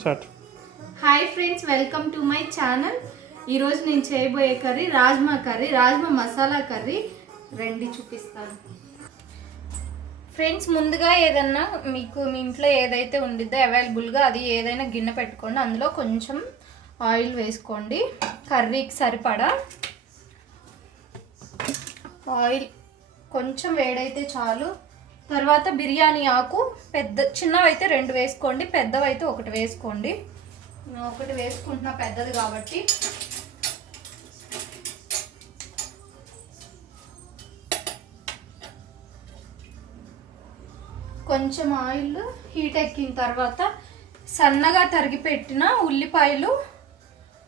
Start. Hi friends, welcome to my channel. ఈరోజు నేను చేయబోయే కర్రీ రాజ్మా మసాలా కర్రీ. రండి చూపిస్తాను. ఫ్రెండ్స్, ముందుగా ఏదన్నా మీకు మీ ఇంట్లో ఏదైతే ఉండిద్దో అవైలబుల్గా అది ఏదైనా గిన్నె పెట్టుకోండి. అందులో కొంచెం ఆయిల్ వేసుకోండి, కర్రీకి సరిపడా. ఆయిల్ కొంచెం వేడైతే చాలు. తర్వాత బిర్యానీ ఆకు చిన్నవైతే 2 వేసుకోండి, పెద్దవైతే 1 వేసుకోండి. 1 వేసుకుంటున్నా పెద్దది కాబట్టి. కొంచెం ఆయిల్ హీట్ ఎక్కిన తర్వాత సన్నగా తరిగి పెట్టిన ఉల్లిపాయలు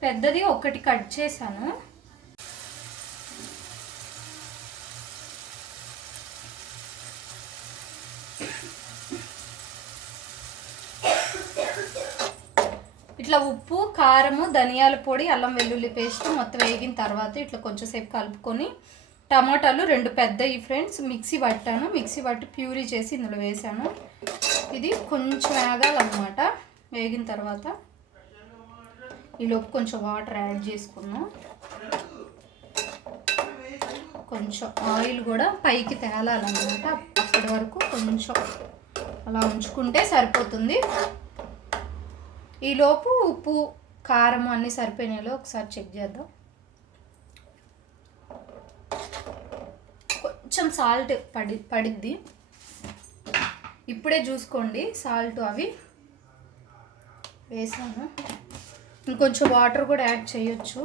పెద్దది 1 కట్ చేశాను. ఇట్లా ఉప్పు, కారము, ధనియాల పొడి, అల్లం వెల్లుల్లి పేస్ట్ మొత్తం వేగిన తర్వాత ఇట్లా కొంచెంసేపు కలుపుకొని టమాటాలు 2 పెద్దవి ఫ్రెండ్స్ మిక్సీ పట్టాను. మిక్సీ పట్టి ప్యూరీ చేసి ఇందులో వేసాను. ఇది కొంచెం వేగాలన్నమాట. వేగిన తర్వాత ఈలోపు కొంచెం వాటర్ యాడ్ చేసుకున్నాం. కొంచెం ఆయిల్ కూడా పైకి తేలాలన్నమాట. అప్పటి వరకు కొంచెం అలా ఉంచుకుంటే సరిపోతుంది. ఈలోపు ఉప్పు, కారం అన్నీ సరిపోయినాయో ఒకసారి చెక్ చేద్దాం. కొంచెం సాల్ట్ పడిద్ది, ఇప్పుడే చూసుకోండి. సాల్ట్ అవి వేసాను. ఇంకొంచెం వాటర్ కూడా యాడ్ చేయొచ్చు.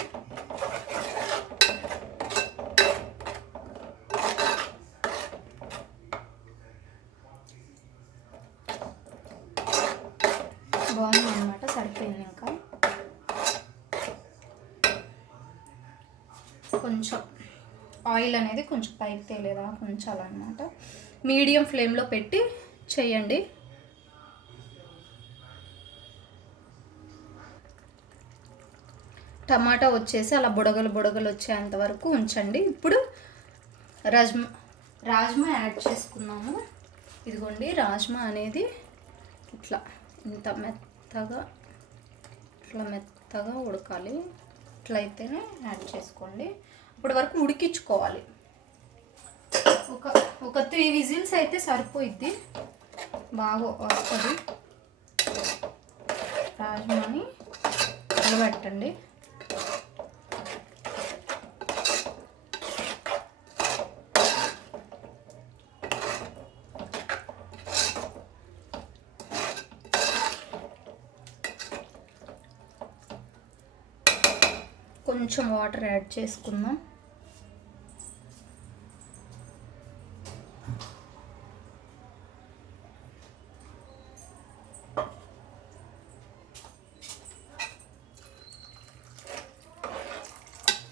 బాగుంది అనమాట, సరిపోయింది. ఇంకా కొంచెం ఆయిల్ అనేది కొంచెం పైకి తేలేదా ఉంచాలన్నమాట. మీడియం ఫ్లేమ్లో పెట్టి చేయండి. టమాటా వచ్చేసి అలా బుడగలు వచ్చేంత వరకు ఉంచండి. ఇప్పుడు రాజ్మా యాడ్ చేసుకున్నాము. ఇదిగోండి, రాజ్మా అనేది ఇట్లా ఇంత మెత్తగా ఉడకాలి. ఇట్లయితేనే యాడ్ చేసుకోండి. ఇప్పటి వరకు ఉడికించుకోవాలి. ఒక 3 విజిల్స్ అయితే సరిపోయిద్ది, బాగా వస్తుంది. రాజ్మాని ఉడకబెట్టండి. కొంచెం వాటర్ యాడ్ చేసుకుందాం.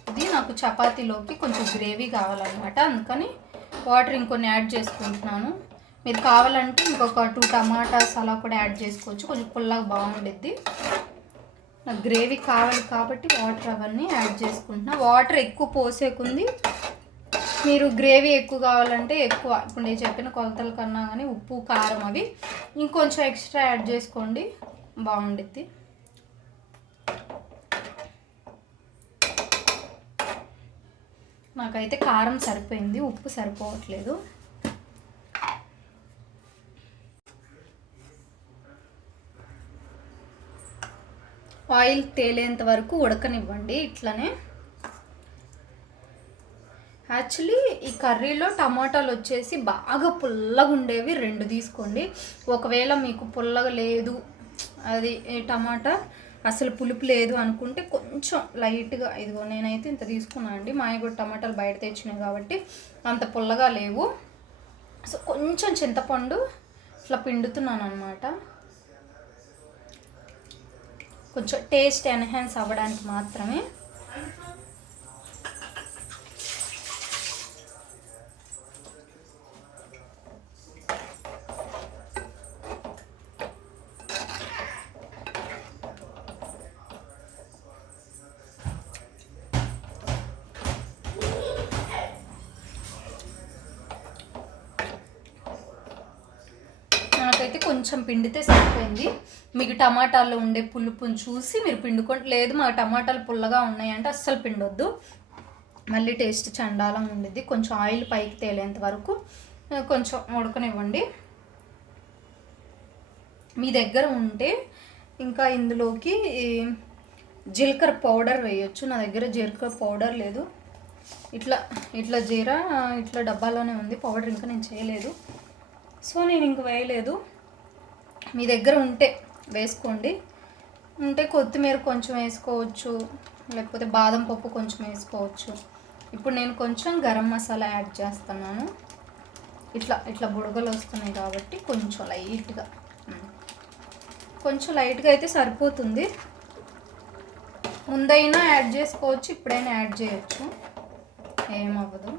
ఇది నాకు చపాతీలోకి కొంచెం గ్రేవీ కావాలన్నమాట, అందుకని వాటర్ ఇంకొన్ని యాడ్ చేసుకుంటున్నాను. మీరు కావాలంటే ఇంకొక 2 టమాటాస్ అలా కూడా యాడ్ చేసుకోవచ్చు, కొంచెం పుల్లగా బాగుండిద్ది. నాకు గ్రేవీ కావాలి కాబట్టి వాటర్ అవన్నీ యాడ్ చేసుకుంటున్నా. వాటర్ ఎక్కువ పోసేకుంది. మీరు గ్రేవీ ఎక్కువ కావాలంటే ఎక్కువ, ఇప్పుడు నేను చెప్పిన కొలతల కన్నా కానీ ఉప్పు, కారం అవి ఇంకొంచెం ఎక్స్ట్రా యాడ్ చేసుకోండి, బాగుండిద్ది. నాకైతే కారం సరిపోయింది, ఉప్పు సరిపోవట్లేదు. ఆయిల్ తేలేంత వరకు ఉడకనివ్వండి ఇట్లనే. యాక్చువల్లీ ఈ కర్రీలో టమాటాలు వచ్చేసి బాగా పుల్లగా ఉండేవి 2 తీసుకోండి. ఒకవేళ మీకు పుల్లగా లేదు, అది టమాటా అసలు పులుపు లేదు అనుకుంటే కొంచెం లైట్గా, ఇదిగో నేనైతే ఇంత తీసుకున్నాను అండి. మాయ కూడా టమాటాలు బయట తెచ్చినాయి కాబట్టి అంత పుల్లగా లేవు. సో కొంచెం చింతపండు ఇట్లా పిండుతున్నాను అనమాట, కొంచెం టేస్ట్ ఎన్హాన్స్ అవ్వడానికి మాత్రమే. నాకైతే కొంచెం పిండితే సరిపోయింది. మీకు టమాటాల్లో ఉండే పులుపుని చూసి మీరు పిండుకోండి. లేదు మా టమాటాలు పుల్లగా ఉన్నాయంటే అస్సలు పిండొద్దు, మళ్ళీ టేస్ట్ చండాలంగా ఉండిద్ది. కొంచెం ఆయిల్ పైకి తేలేంత వరకు కొంచెం ఉడకనివ్వండి. మీ దగ్గర ఉంటే ఇంకా ఇందులోకి జీలకర్ర పౌడర్ వేయొచ్చు. నా దగ్గర జీలకర్ర పౌడర్ లేదు. ఇట్లా జీరా ఇట్లా డబ్బాలోనే ఉంది, పౌడర్ ఇంకా నేను చేయలేదు, సో నేను ఇంక వేయలేదు. మీ దగ్గర ఉంటే వేసుకోండి, ఉంటే కొత్తిమీర కొంచెం వేసుకోవచ్చు, లేకపోతే బాదం పప్పు కొంచెం వేసుకోవచ్చు. ఇప్పుడు నేను కొంచెం గరం మసాలా యాడ్ చేస్తున్నాను. ఇట్లా బుడగలు వస్తున్నాయి కాబట్టి కొంచెం లైట్గా అయితే సరిపోతుంది. ముందైనా యాడ్ చేసుకోవచ్చు, ఇప్పుడైనా యాడ్ చేయొచ్చు, ఏమవ్వదు.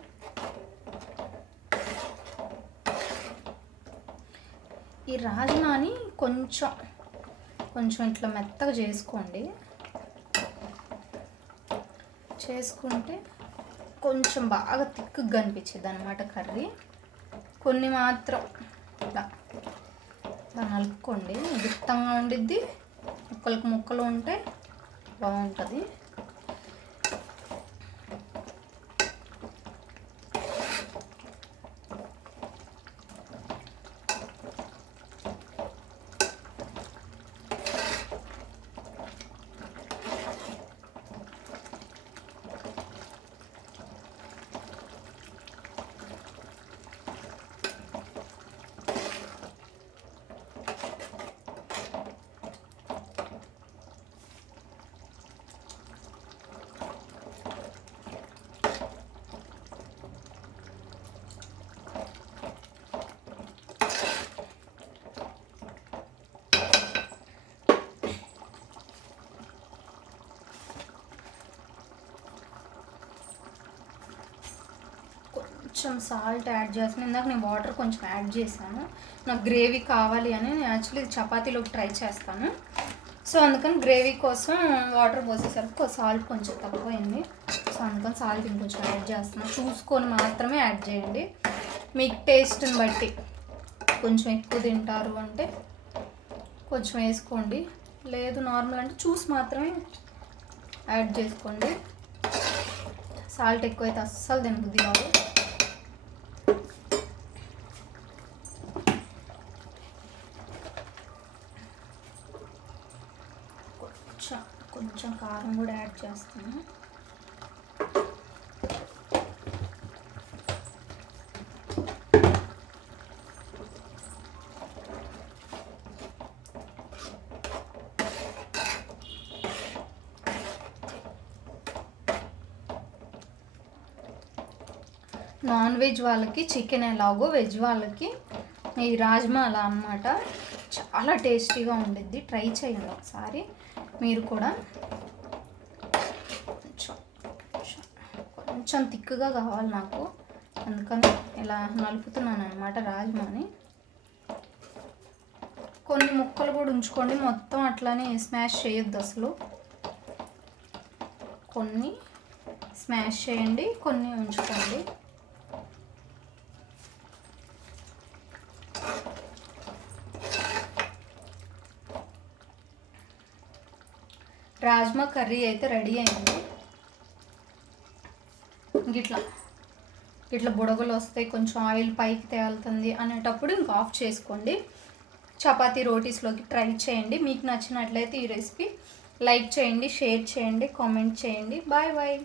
ఈ రాజ్మాని కొంచెం ఇట్లా మెత్తగా చేసుకుంటే కొంచెం బాగా థిక్గా అనిపించింది అన్నమాట కర్రీ. కొన్ని మాత్రం ఇలా నలుపుకోండి, దిట్టంగా ఉండిద్ది, ముక్కలు ఉంటే బాగుంటుంది. కొంచెం సాల్ట్ యాడ్ చేస్తాను. ఇందాక నేను వాటర్ కొంచెం యాడ్ చేశాను, నాకు గ్రేవీ కావాలి అని. నేను యాక్చువల్లీ చపాతీలోకి ట్రై చేస్తాను, సో అందుకని గ్రేవీ కోసం వాటర్ పోసేసరికి సాల్ట్ కొంచెం తక్కువైంది, సో అందుకని సాల్ట్ ఇంకొంచెం యాడ్ చేస్తున్నాను. చూసుకొని మాత్రమే యాడ్ చేయండి, మీకు టేస్ట్ని బట్టి. కొంచెం ఎక్కువ తింటారు అంటే కొంచెం వేసుకోండి, లేదు నార్మల్ అంటే చూసి మాత్రమే యాడ్ చేసుకోండి. సాల్ట్ ఎక్కువైతే అస్సలు తినబుద్ధి కాదు. కొంచెం కారం కూడా యాడ్ చేస్తాను. నాన్ వెజ్ వాళ్ళకి చికెన్ ఎలాగో వెజ్ వాళ్ళకి ఈ రాజ్మా అలా అన్నమాట. చాలా టేస్టీగా ఉండిద్ది, ట్రై చేయండి ఒకసారి మీరు కూడా. కొంచెం థిక్గా కావాలి నాకు, అందుకని ఇలా నలుపుతున్నాను అనమాట రాజ్మాని. కొన్ని ముక్కలు కూడా ఉంచుకోండి, మొత్తం అట్లానే స్మాష్ చేయొద్దు అసలు. కొన్ని స్మాష్ చేయండి, కొన్ని ఉంచుకోండి. రాజ్మా కర్రీ అయితే రెడీ అయింది. ఇట్లా బుడగలు వస్తాయి, కొంచెం ఆయిల్ పైకి తేలుతుంది అనేటప్పుడు ఇంకా ఆఫ్ చేసుకోండి. చపాతీ రోటీస్లోకి ట్రై చేయండి. మీకు నచ్చినట్లయితే ఈ రెసిపీ లైక్ చేయండి, షేర్ చేయండి, కామెంట్ చేయండి. Bye bye.